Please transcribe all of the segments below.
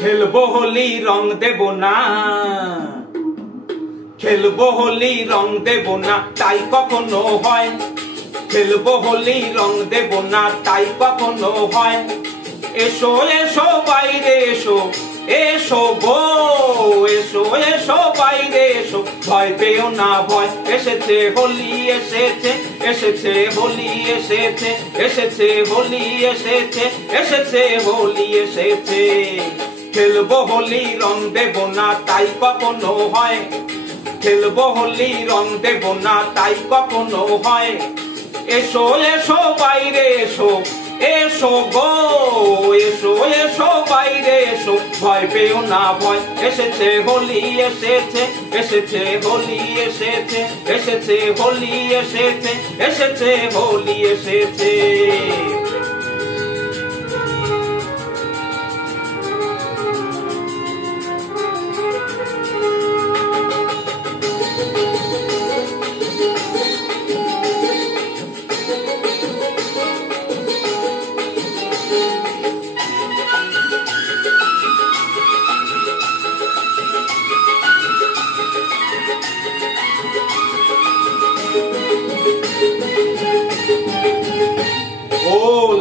খেলবো হোলি রং দেব না, খেলবো হোলি রং দেব না তাই কখনো হয়। খেলবো হোলি রং দেব না তাই কখনো হয়। এসো এসো বাইরে এসো, এসো গো এসো এসো বাইরে এসো, ভয় পেও না ভয়। এসেছে হোলি এসেছে, এসেছে হোলি এসেছে, এসেছে হোলি এসেছে, এসেছে হোলি এসেছে। খেলবো হোলি রং দেব না তাই কখনো হয়। খেলবো হোলি রং দেব না তাই কখনো হয়। এসো এসো বাইরে এসো, এসো গো এসো এসো বাইরে এসো, ভয় পেও না ভয়। এসেছে হোলি এসেছে, এসেছে হোলি এসেছে, এসেছে হোলি এসেছে, এসেছে হোলি এসেছে।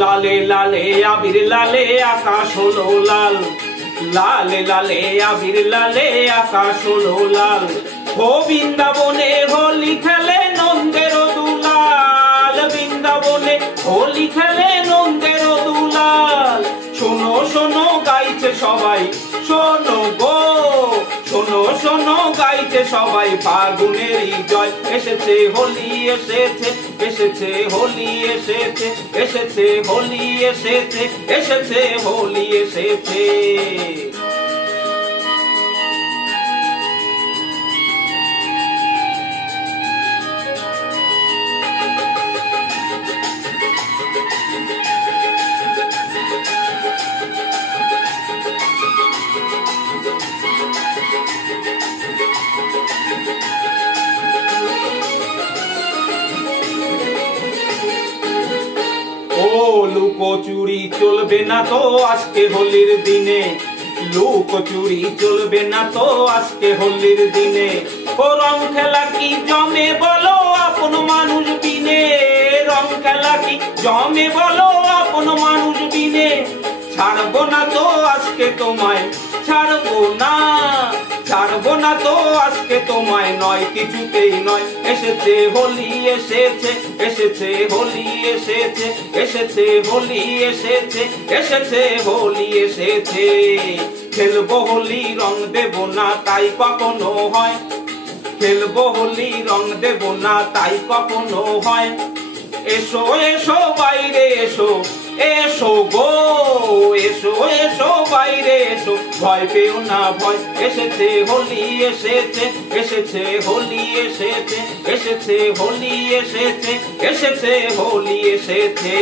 লালে লালে আবির লালে আকাশ হলো লাল, লালে লালে আবির লালে আকাশ হলো লাল। ও বৃন্দাবনে হোলি খেলে নন্দের দুলাল, বৃন্দাবনে হোলি খেলে নন্দের দুলাল। শোনো শোনো গাইছে সবাই, শোনো গো শোনো শোনো গাইছে সবাই, ফাগুনের জয়। এসেছে হোলি এসেছে, এসেছে হোলি এসেছে, এসেছে হোলি এসেছে, এসেছে হোলি এসেছে। লুকোচুরি চলবে না তো আজকে হোলির দিনে, লুকোচুরি চলবে না তো আজকে হোলির দিনে। ও রং খেলা কি জমে বলো আপন মানুষ বিনে, রং খেলা কি জমে বলো আপন মানুষ বিনে। ছাড়বো না তো আজকে তোমায়, ছাড়বো না, ছাড়বো না তো আজকে তোমায়, নয় কিছুতেই নয়। এসেছে হোলি এসেছে, এসেছে হোলি এসেছে, এসেছে হোলি এসেছে, এসেছে হোলি এসেছে। খেলবো হোলি রং দেব না তাই কখনো হয়। খেলবো হোলি রং দেব না তাই কখনো হয়। এসো এসো বাইরে এসো, এসো গো এসো এসো বাইরে এসো, ভয় পেও না ভয়। এসেছে হোলি এসেছে, এসেছে হোলি এসেছে, এসেছে হোলি এসেছে, এসেছে হোলি এসেছে।